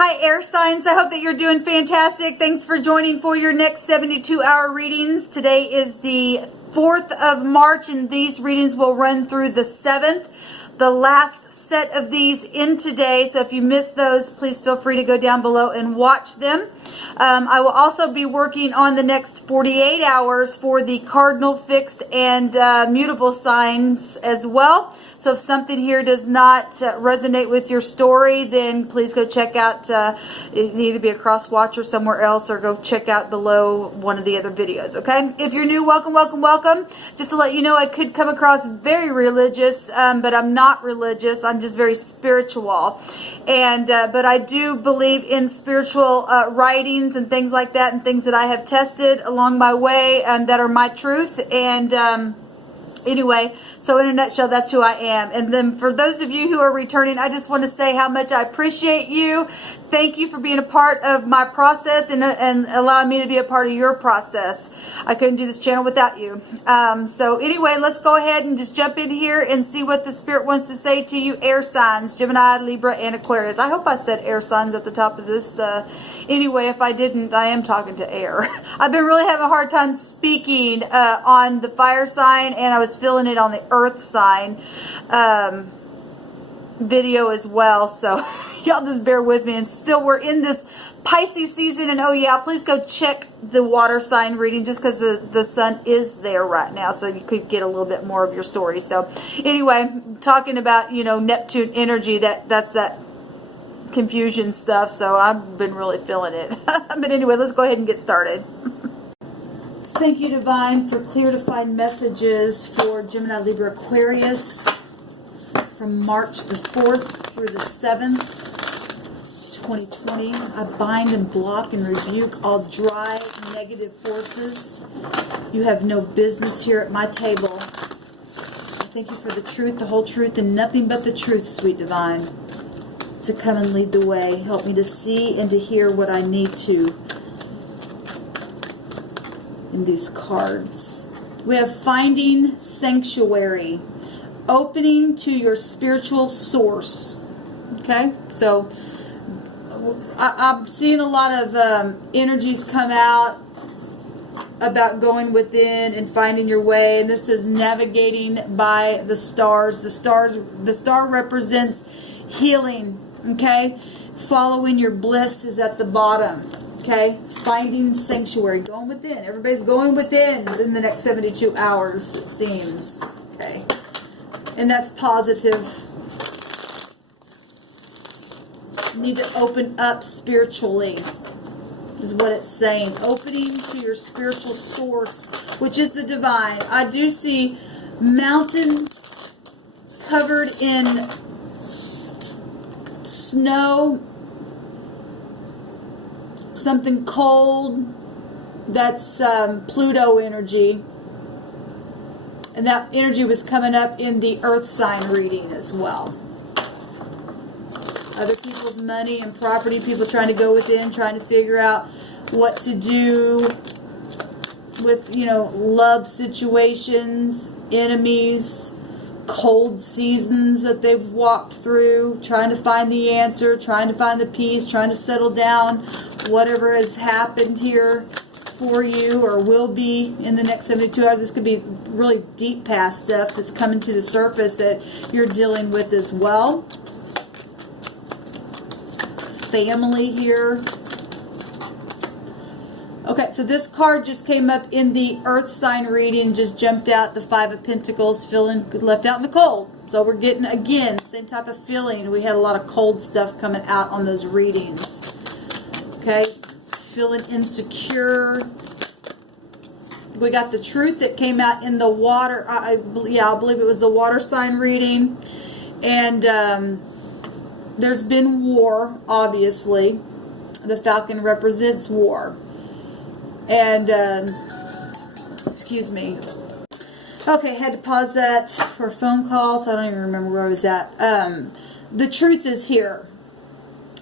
Hi, air signs. I hope that you're doing fantastic. Thanks for joining for your next 72-hour readings. Today is the 4th of March, and these readings will run through the 7th. The last set of these in today, so if you missed those, please feel free to go down below and watch them. I will also be working on the next 48 hours for the cardinal, fixed, and mutable signs as well. So if something here does not resonate with your story, then please go check out, it can either be a cross watch or somewhere else, or go check out below one of the other videos, okay? If you're new, welcome, welcome, welcome. Just to let you know, I could come across very religious, but I'm not religious. I'm just very spiritual. And but I do believe in spiritual writings and things like that, and things that I have tested along my way that are my truth. And anyway, so in a nutshell, that's who I am. And then for those of you who are returning, I just want to say how much I appreciate you. Thank you for being a part of my process and allowing me to be a part of your process. I couldn't do this channel without you. So anyway, let's go ahead and just jump in here and see what the Spirit wants to say to you, air signs, Gemini, Libra, and Aquarius. I hope I said air signs at the top of this. Anyway, if I didn't, I am talking to air. I've been really having a hard time speaking on the fire sign, and I was feeling it on the earth sign video as well. So y'all just bear with me. And still, we're in this Pisces season. And oh yeah, please go check the water sign reading, just because the sun is there right now. So you could get a little bit more of your story. So anyway, talking about, you know, Neptune energy, that's that confusion stuff. So I've been really feeling it. But anyway, let's go ahead and get started. Thank you, Divine, for clear defined messages for Gemini, Libra, Aquarius from March the 4th through the 7th, 2020. I bind and block and rebuke all dry, negative forces. You have no business here at my table. I thank you for the truth, the whole truth, and nothing but the truth, sweet Divine, to come and lead the way. Help me to see and to hear what I need to in these cards. We have finding sanctuary, opening to your spiritual source. Okay, so I'm seeing a lot of energies come out about going within and finding your way, and this is navigating by the stars. The star represents healing. Okay, following your bliss is at the bottom. Okay, finding sanctuary, going within. Everybody's going within the next 72 hours, it seems. Okay, and that's positive. You need to open up spiritually, is what it's saying. Opening to your spiritual source, which is the divine. I do see mountains covered in snow, something cold. That's Pluto energy, and that energy was coming up in the earth sign reading as well. Other people's money and property, people trying to go within, trying to figure out what to do with, you know, love situations, enemies, cold seasons that they've walked through, trying to find the answer, trying to find the peace, trying to settle down whatever has happened here for you or will be in the next 72 hours. This could be really deep past stuff that's coming to the surface that you're dealing with as well. Family here. Okay, so this card just came up in the earth sign reading, just jumped out, the Five of Pentacles, feeling left out in the cold. So we're getting, again, same type of feeling. We had a lot of cold stuff coming out on those readings. Okay, feeling insecure. We got the truth that came out in the water. I believe it was the water sign reading. And there's been war, obviously. The Falcon represents war. And, excuse me. Okay, had to pause that for a phone call, so I don't even remember where I was at. The truth is here.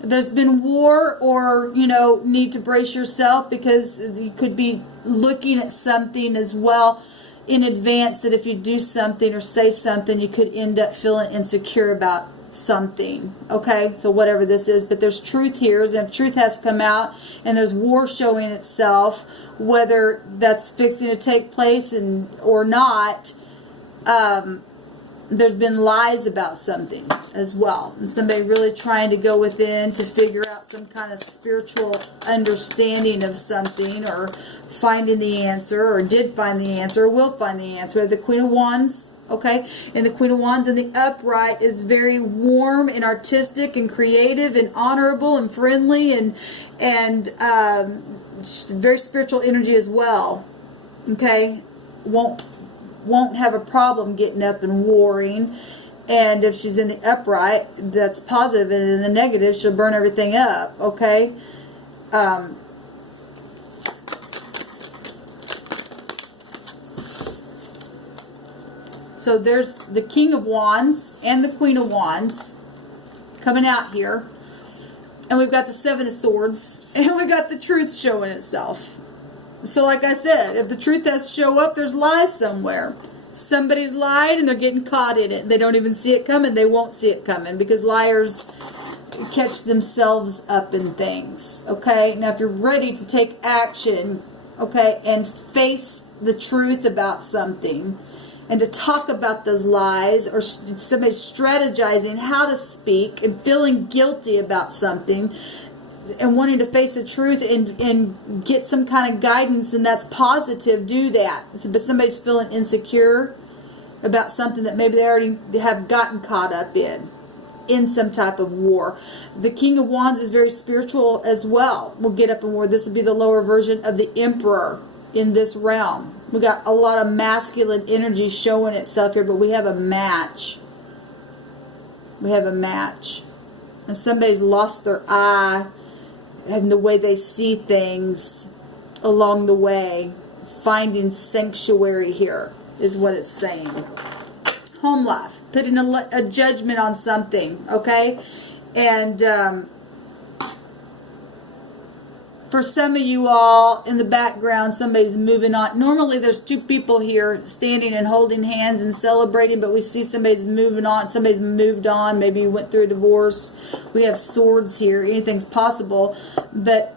There's been war, or, you know, need to brace yourself, because you could be looking at something as well in advance that if you do something or say something, you could end up feeling insecure about something. Okay, so whatever this is, but there's truth here, and if truth has to come out, and there's war showing itself, whether that's fixing to take place or not. There's been lies about something as well, and somebody really trying to go within to figure out some kind of spiritual understanding of something, or finding the answer, or did find the answer, or will find the answer. We have the Queen of Wands, okay, and the Queen of Wands in the upright is very warm and artistic and creative and honorable and friendly, and very spiritual energy as well. Okay, won't have a problem getting up and warring. And if she's in the upright, that's positive, and in the negative, she'll burn everything up. Okay, so there's the King of Wands and the Queen of Wands coming out here, and we've got the Seven of Swords, and we've got the truth showing itself. So like I said, if the truth has to show up, there's lies somewhere. Somebody's lied and they're getting caught in it. They don't even see it coming. They won't see it coming, because liars catch themselves up in things. Okay, now if you're ready to take action, okay, and face the truth about something, and to talk about those lies, or somebody strategizing how to speak and feeling guilty about something, and wanting to face the truth and get some kind of guidance, and that's positive, do that. But somebody's feeling insecure about something that maybe they already have gotten caught up in some type of war. The King of Wands is very spiritual as well. We'll get up in war. This would be the lower version of the Emperor in this realm. We got a lot of masculine energy showing itself here, but we have a match. We have a match. And somebody's lost their eye and the way they see things along the way. Finding sanctuary here is what it's saying. Home life. Putting a judgment on something. Okay? And for some of you all in the background, somebody's moving on. Normally there's two people here standing and holding hands and celebrating, but we see somebody's moving on. Somebody's moved on. Maybe you went through a divorce. We have swords here. Anything's possible. But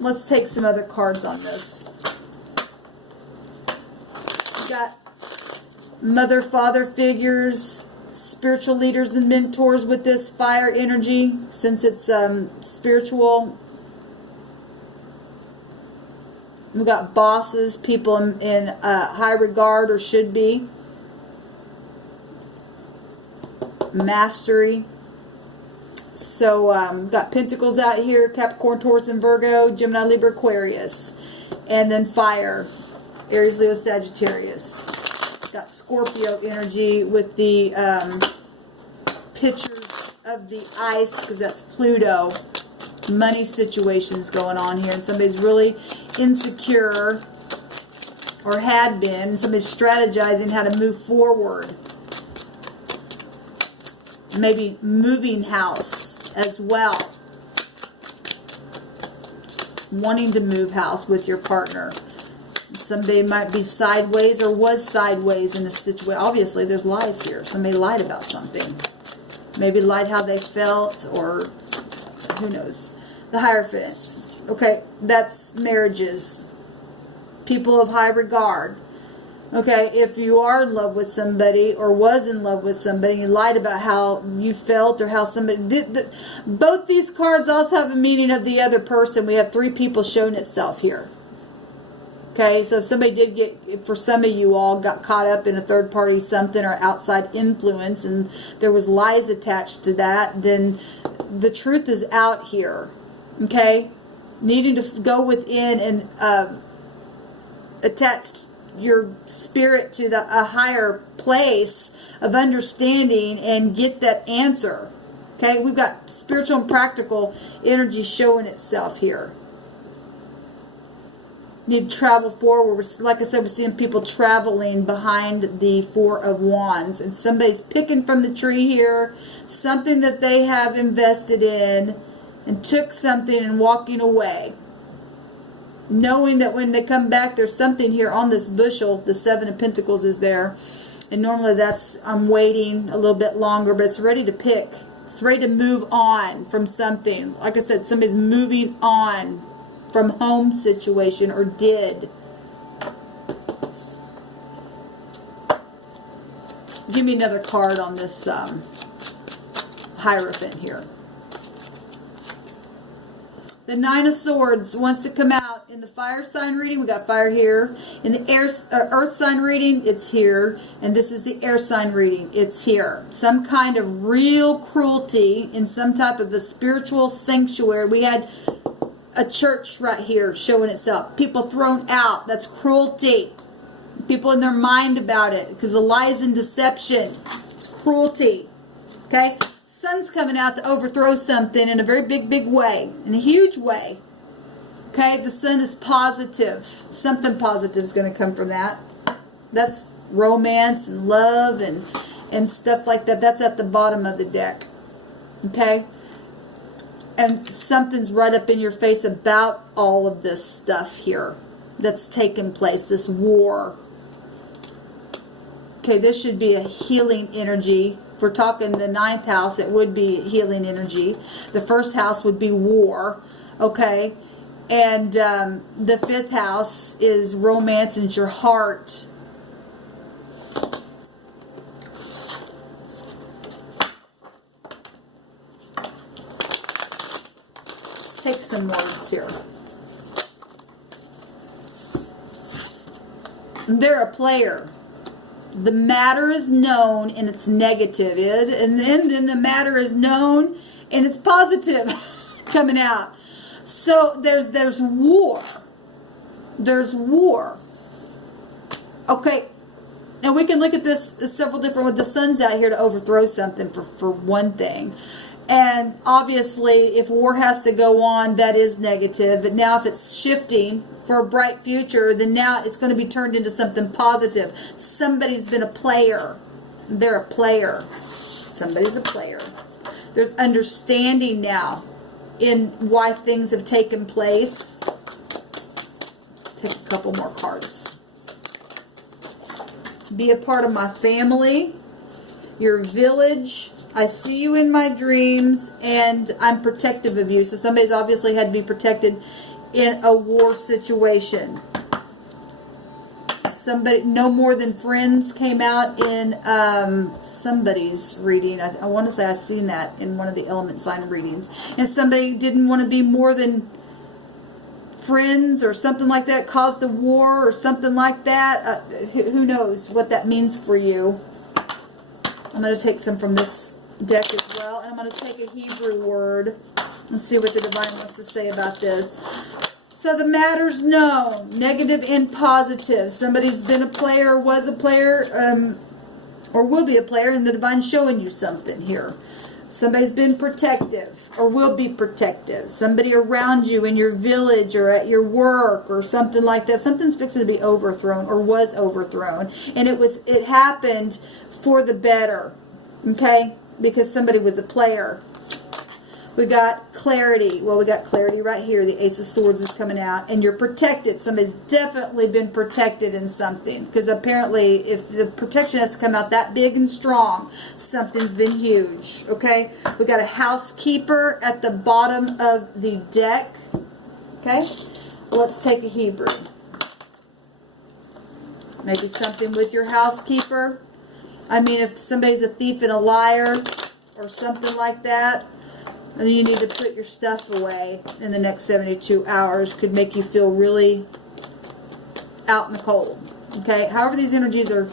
let's take some other cards on this. We got mother, father figures, spiritual leaders and mentors with this fire energy, since it's spiritual. We've got bosses, people in high regard, or should be. Mastery. So, we've got Pentacles out here, Capricorn, Taurus, and Virgo, Gemini, Libra, Aquarius. And then fire, Aries, Leo, Sagittarius. Got Scorpio energy with the pictures of the ice, because that's Pluto. Money situations going on here, and somebody's really insecure, or had been, and somebody's strategizing how to move forward. Maybe moving house as well. Wanting to move house with your partner. Somebody might be sideways or was sideways in this situation. Obviously there's lies here. Somebody lied about something. Maybe lied how they felt, or who knows. The Hierophant. Okay, that's marriages. People of high regard. Okay, if you are in love with somebody, or was in love with somebody, and you lied about how you felt, or how somebody did. Both these cards also have a meaning of the other person. We have three people showing itself here. Okay, so if somebody did get, for some of you all, got caught up in a third party something, or outside influence, and there was lies attached to that, then the truth is out here. Okay, needing to go within and attach your spirit to a higher place of understanding and get that answer. Okay, we've got spiritual and practical energy showing itself here. Need to travel forward. Like I said, we're seeing people traveling behind the Four of Wands, and somebody's picking from the tree here, something that they have invested in, and took something and walking away, knowing that when they come back, there's something here on this bushel. The Seven of Pentacles is there, And normally that's, I'm waiting a little bit longer, but it's ready to pick. It's ready to move on from something. Like I said, somebody's moving on from home situation, or did. Give me another card on this Hierophant here. The Nine of Swords wants to come out in the fire sign reading. We got fire here. In the earth sign reading, it's here. And this is the air sign reading. It's here. Some kind of real cruelty in some type of a spiritual sanctuary. We had a church right here showing itself. People thrown out. That's cruelty. People in their mind about it. Because the lies and deception. It's cruelty. Okay? Sun's coming out to overthrow something in a very big way, in a huge way. Okay, the sun is positive. Something positive is going to come from that. That's romance and love and stuff like that. That's at the bottom of the deck. Okay, and something's right up in your face about all of this stuff here that's taken place, this war. Okay, this should be a healing energy. If we're talking the 9th house, it would be healing energy. The 1st house would be war. Okay, and the 5th house is romance and your heart. Let's take some words here. They're a player. The matter is known and it's negative, and then the matter is known and it's positive coming out. So there's war. There's war. Okay, and we can look at this several different ways. The sun's out here to overthrow something for one thing. And obviously, if war has to go on, that is negative. But now if it's shifting for a bright future, then now it's going to be turned into something positive. Somebody's been a player. They're a player. Somebody's a player. There's understanding now in why things have taken place. Take a couple more cards. Be a part of my family, your village. I see you in my dreams, and I'm protective of you. So somebody's obviously had to be protected in a war situation. Somebody, no more than friends, came out in somebody's reading. I want to say I've seen that in one of the element sign readings. And somebody didn't want to be more than friends or something like that, caused a war or something like that. Who knows what that means for you. I'm going to take some from this deck as well, and I'm going to take a Hebrew word and see what the divine wants to say about this. So the matter's known, negative and positive. Somebody's been a player, was a player, or will be a player, and the divine's showing you something here. Somebody's been protective or will be protective. Somebody around you in your village or at your work or something like that. Something's fixing to be overthrown or was overthrown, and it happened for the better. Okay? Because somebody was a player. We got clarity. Well, we got clarity right here. The Ace of Swords is coming out. And you're protected. Somebody's definitely been protected in something. Because apparently, if the protection has to come out that big and strong, something's been huge. Okay? We got a housekeeper at the bottom of the deck. Okay? Let's take a Hebrew. Maybe something with your housekeeper. I mean, if somebody's a thief and a liar or something like that, and you need to put your stuff away in the next 72 hours, could make you feel really out in the cold. Okay? However these energies are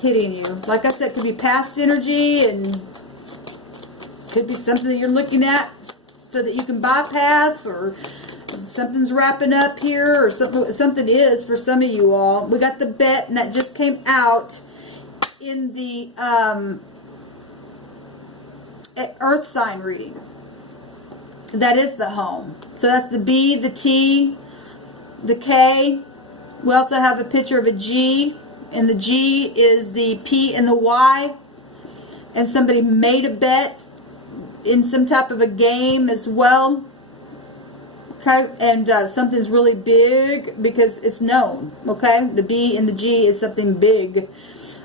hitting you. Like I said, it could be past energy, and could be something that you're looking at so that you can bypass, or something's wrapping up here, or something is for some of you all. We got the bet, and that just came out in the earth sign reading. That is the home. So that's the B, the T, the K. We also have a picture of a G, and the G is the P and the Y. And somebody made a bet in some type of a game as well. Okay, and something's really big because it's known. Okay, the B and the G is something big.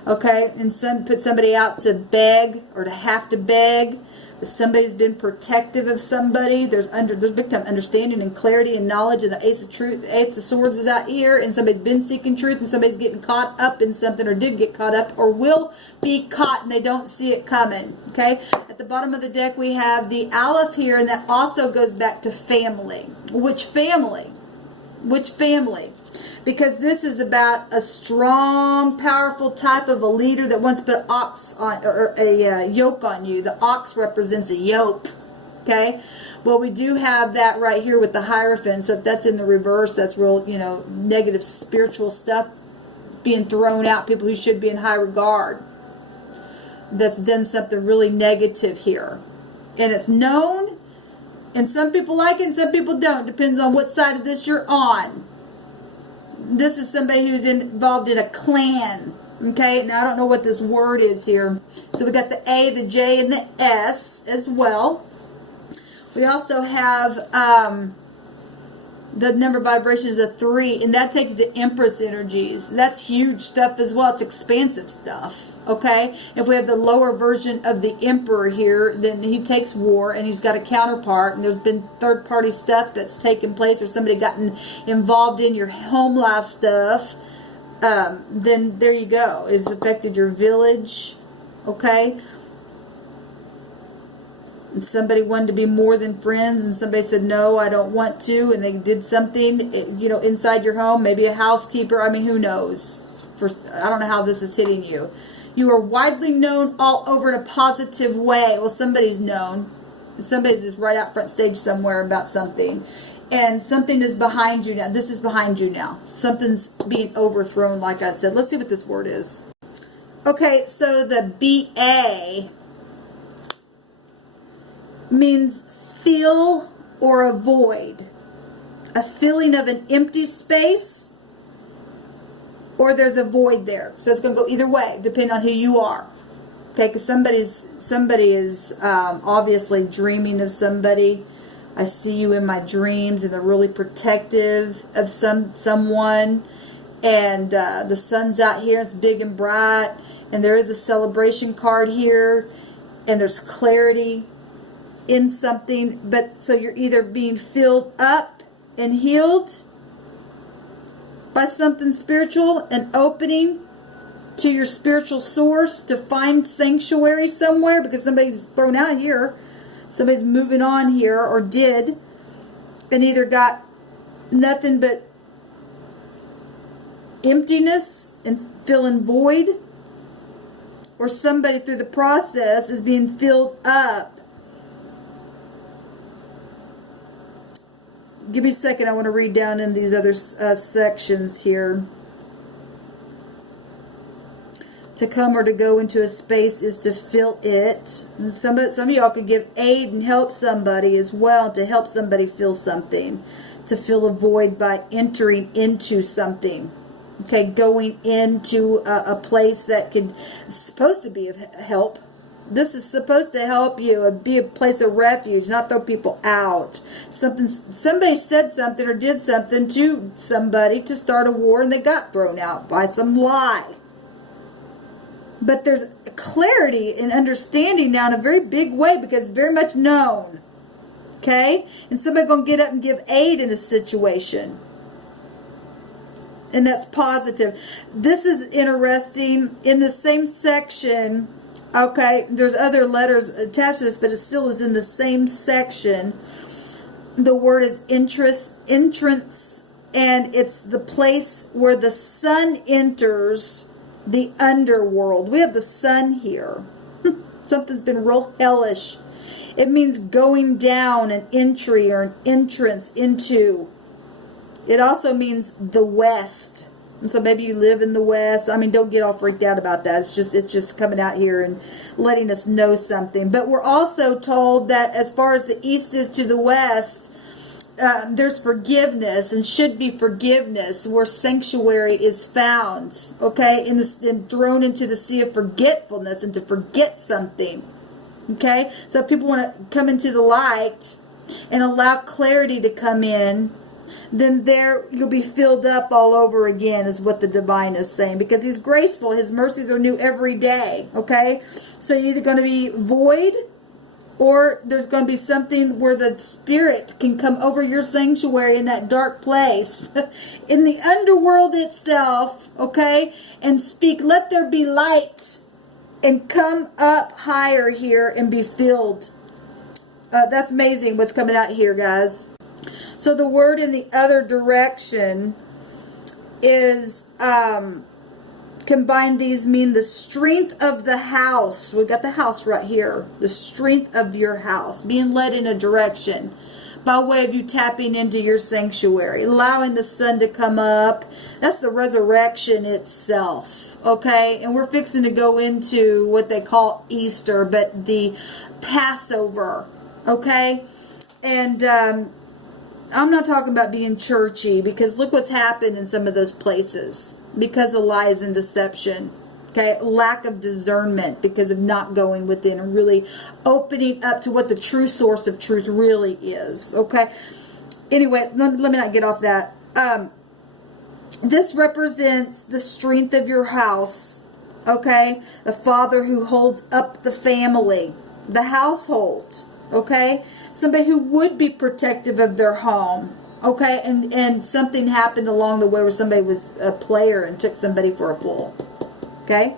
Okay, and put somebody out to beg or to have to beg. Somebody's been protective of somebody. There's big time understanding and clarity and knowledge, and the Ace of Swords is out here, and somebody's been seeking truth, and somebody's getting caught up in something, or did get caught up, or will be caught, and they don't see it coming. Okay, at the bottom of the deck we have the Aleph here, and that also goes back to family. Which family? Which family? Because this is about a strong, powerful type of a leader that wants to put ox on, or a yoke on you. The ox represents a yoke. Okay? Well, we do have that right here with the Hierophant. So if that's in the reverse, that's real, negative spiritual stuff being thrown out. People who should be in high regard. That's done something really negative here. And it's known. And some people like it and some people don't. Depends on what side of this you're on. This is somebody who's involved in a clan. Okay, now I don't know what this word is here. So we got the A, the J, and the S as well. We also have the number vibration is a 3, and that takes you to Empress energies. That's huge stuff as well. It's expansive stuff. Okay, if we have the lower version of the Emperor here, then he takes war, and he's got a counterpart, and there's been third-party stuff that's taken place, or somebody gotten involved in your home life stuff, then there you go. It's affected your village. Okay, and somebody wanted to be more than friends, and somebody said, no, I don't want to, and they did something, inside your home, maybe a housekeeper. I mean, who knows? I don't know how this is hitting you. You are widely known all over in a positive way. Well, somebody's known. Somebody's just right out front stage somewhere about something. And something is behind you now. This is behind you now. Something's being overthrown, like I said. Let's see what this word is. Okay, so the BA means fill or avoid. A feeling of an empty space, or there's a void there. So it's going to go either way, depending on who you are. Okay, because somebody is obviously dreaming of somebody. I see you in my dreams, and they're really protective of someone. And the sun's out here, it's big and bright, and there is a celebration card here, and there's clarity in something. But so you're either being filled up and healed by something spiritual, and opening to your spiritual source to find sanctuary somewhere, because somebody's thrown out here, somebody's moving on here, or did, and either got nothing but emptiness and feeling void, or somebody through the process is being filled up. Give me a second. I want to read down in these other sections here. To come or to go into a space is to fill it. Some of y'all could give aid and help somebody as well, to help somebody feel something. To fill a void by entering into something. Okay, going into a place that could, supposed to be of help. This is supposed to help you, be a place of refuge, not throw people out. Somebody said something or did something to somebody to start a war, and they got thrown out by some lie. But there's clarity and understanding now in a very big way, because it's very much known. Okay? And somebody's going to get up and give aid in a situation. And that's positive. This is interesting. In the same section, okay, there's other letters attached to this, but it still is in the same section. The word is entrance, and it's the place where the sun enters the underworld. We have the sun here. Something's been real hellish. It means going down, an entry or an entrance into. It also means the West. And so maybe you live in the West. I mean, don't get all freaked out about that. It's just coming out here and letting us know something. But we're also told that as far as the East is to the West, there's forgiveness, and should be forgiveness, where sanctuary is found. Okay, and thrown into the sea of forgetfulness, and to forget something. Okay, so if people want to come into the light and allow clarity to come in, then there you'll be filled up all over again, is what the divine is saying, because he's graceful. His mercies are new every day. Okay, so you're either going to be void, or there's going to be something where the spirit can come over your sanctuary in that dark place, in the underworld itself, okay, and speak, let there be light, and come up higher here and be filled. That's amazing what's coming out here, guys. So the word in the other direction is, combine these, mean the strength of the house. We've got the house right here. The strength of your house. Being led in a direction by way of you tapping into your sanctuary. Allowing the sun to come up. That's the resurrection itself. Okay? And we're fixing to go into what they call Easter, but the Passover. Okay? And I'm not talking about being churchy, because look what's happened in some of those places because of lies and deception. Okay, lack of discernment because of not going within and really opening up to what the true source of truth really is. Okay, anyway, let me not get off that. This represents the strength of your house. Okay, the father who holds up the family, the household. Okay, somebody who would be protective of their home. Okay, and something happened along the way where somebody was a player and took somebody for a fool. Okay,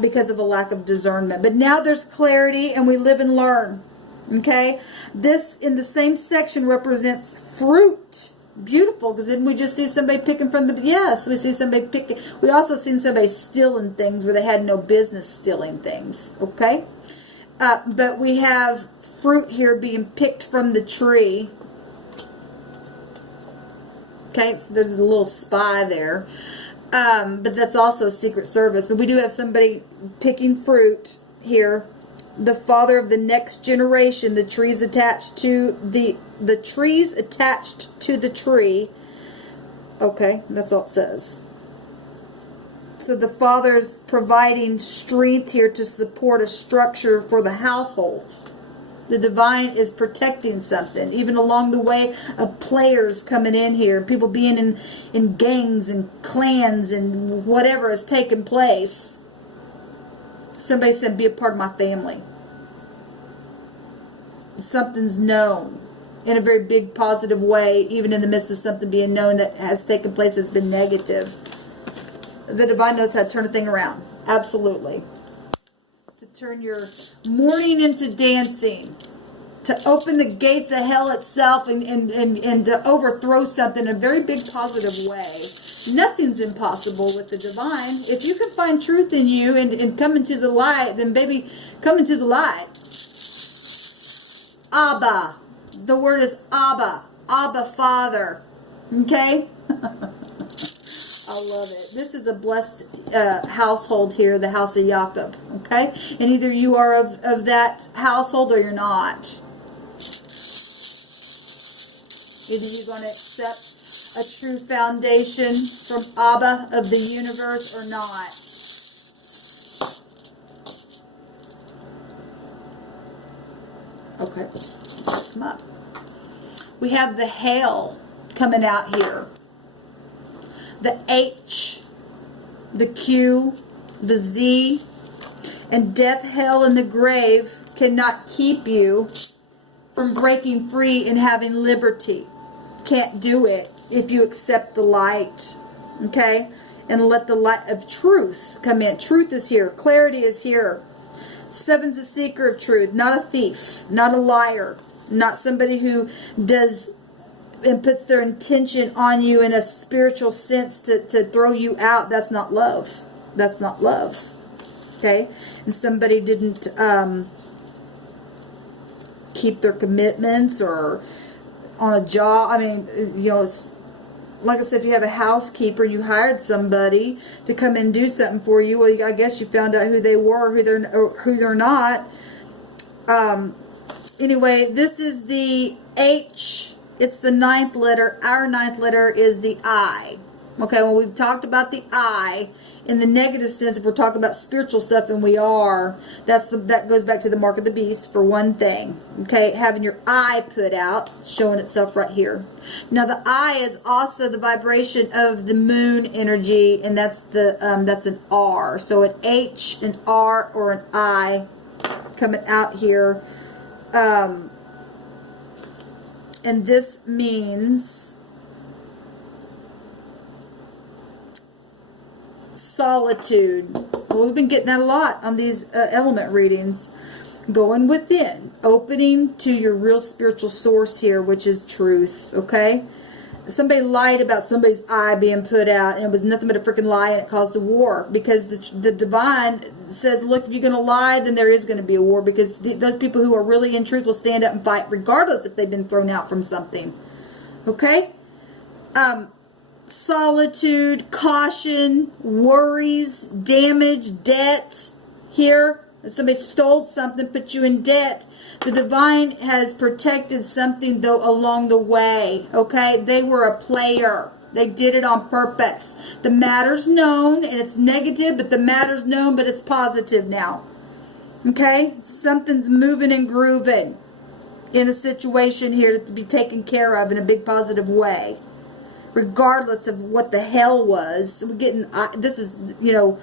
because of a lack of discernment. But now there's clarity, and we live and learn. Okay, this in the same section represents fruit. Beautiful, because didn't we just see somebody picking from the... Yes, we see somebody picking. We also seen somebody stealing things where they had no business stealing things. Okay, but we have fruit here being picked from the tree. Okay, so there's a little spy there. But that's also a secret service. But we do have somebody picking fruit here. The father of the next generation, the trees attached to the trees attached to the tree. Okay, that's all it says. So the father's providing strength here to support a structure for the household. The divine is protecting something, even along the way of players coming in here, people being in gangs and clans and whatever has taken place. Somebody said, be a part of my family. Something's known in a very big positive way, even in the midst of something being known that has taken place that's been negative. The divine knows how to turn a thing around. Absolutely. To turn your mourning into dancing. To open the gates of hell itself and to overthrow something in a very big positive way. Nothing's impossible with the divine. If you can find truth in you and come into the light, then baby, come into the light. Abba. The word is Abba. Abba, Father. Okay? I love it. This is a blessed household here, the house of Jacob. Okay? And either you are of that household or you're not. Either you're going to accept a true foundation from Abba of the universe or not. Okay. Come up. We have the hail coming out here. The H, the Q, the Z, and death, hell, and the grave cannot keep you from breaking free and having liberty. Can't do it if you accept the light, okay? And let the light of truth come in. Truth is here. Clarity is here. Seven's a seeker of truth, not a thief, not a liar, not somebody who does and puts their intention on you in a spiritual sense to throw you out. That's not love. That's not love. Okay? And somebody didn't keep their commitments or on a job. I mean, you know, it's like I said, if you have a housekeeper, you hired somebody to come and do something for you. Well, I guess you found out who they were, who they're not. Anyway, this is the H. It's the ninth letter. Our ninth letter is the I. Okay, well, we've talked about the eye in the negative sense. If we're talking about spiritual stuff, and we are, that goes back to the mark of the beast for one thing. Okay, having your eye put out, showing itself right here. Now, the eye is also the vibration of the moon energy, and that's an R. So an H, an R, or an I coming out here, and this means solitude. Well, we've been getting that a lot on these element readings. Going within, opening to your real spiritual source here, which is truth. Okay, somebody lied about somebody's eye being put out, and it was nothing but a freaking lie, and it caused a war, because the divine says, look, if you're going to lie, then there is going to be a war, because those people who are really in truth will stand up and fight regardless if they've been thrown out from something. Okay, solitude, caution, worries, damage, debt. Here, if somebody stole something, put you in debt. The divine has protected something, though, along the way. Okay, they were a player. They did it on purpose. The matter's known, and it's negative, but the matter's known, but it's positive now. Okay, something's moving and grooving in a situation here to be taken care of in a big positive way, regardless of what the hell was. We're getting, this is, you know,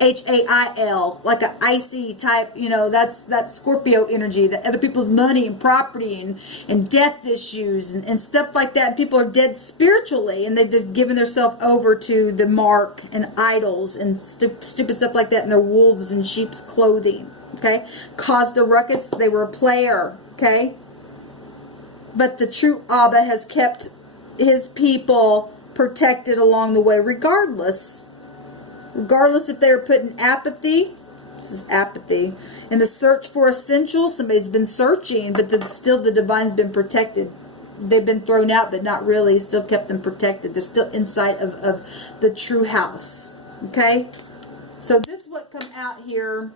HAIL, like an icy type, you know, that's Scorpio energy, that other people's money and property and death issues and stuff like that. People are dead spiritually, and they've given themselves over to the mark and idols and stupid stuff like that, and they're wolves in sheep's clothing. Okay, caused the ruckus. They were a player. Okay, but the true Abba has kept his people protected along the way, regardless if they were put in apathy. This is apathy. In the search for essentials, somebody's been searching, but still the divine's been protected. They've been thrown out, but not really. Still kept them protected. They're still inside of the true house. Okay? So this is what come out here.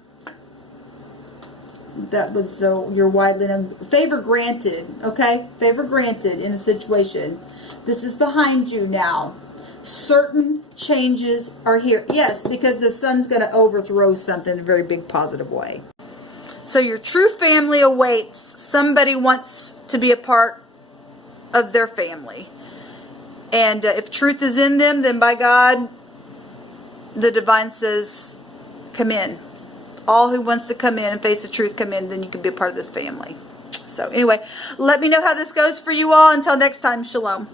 That was your widely known favor granted. Okay? Favor granted in a situation. This is behind you now. Certain changes are here. Yes, because the sun's going to overthrow something in a very big positive way. So your true family awaits. Somebody wants to be a part of their family. And if truth is in them, then by God, the divine says, come in. All who wants to come in and face the truth, come in. Then you can be a part of this family. So anyway, let me know how this goes for you all. Until next time, shalom.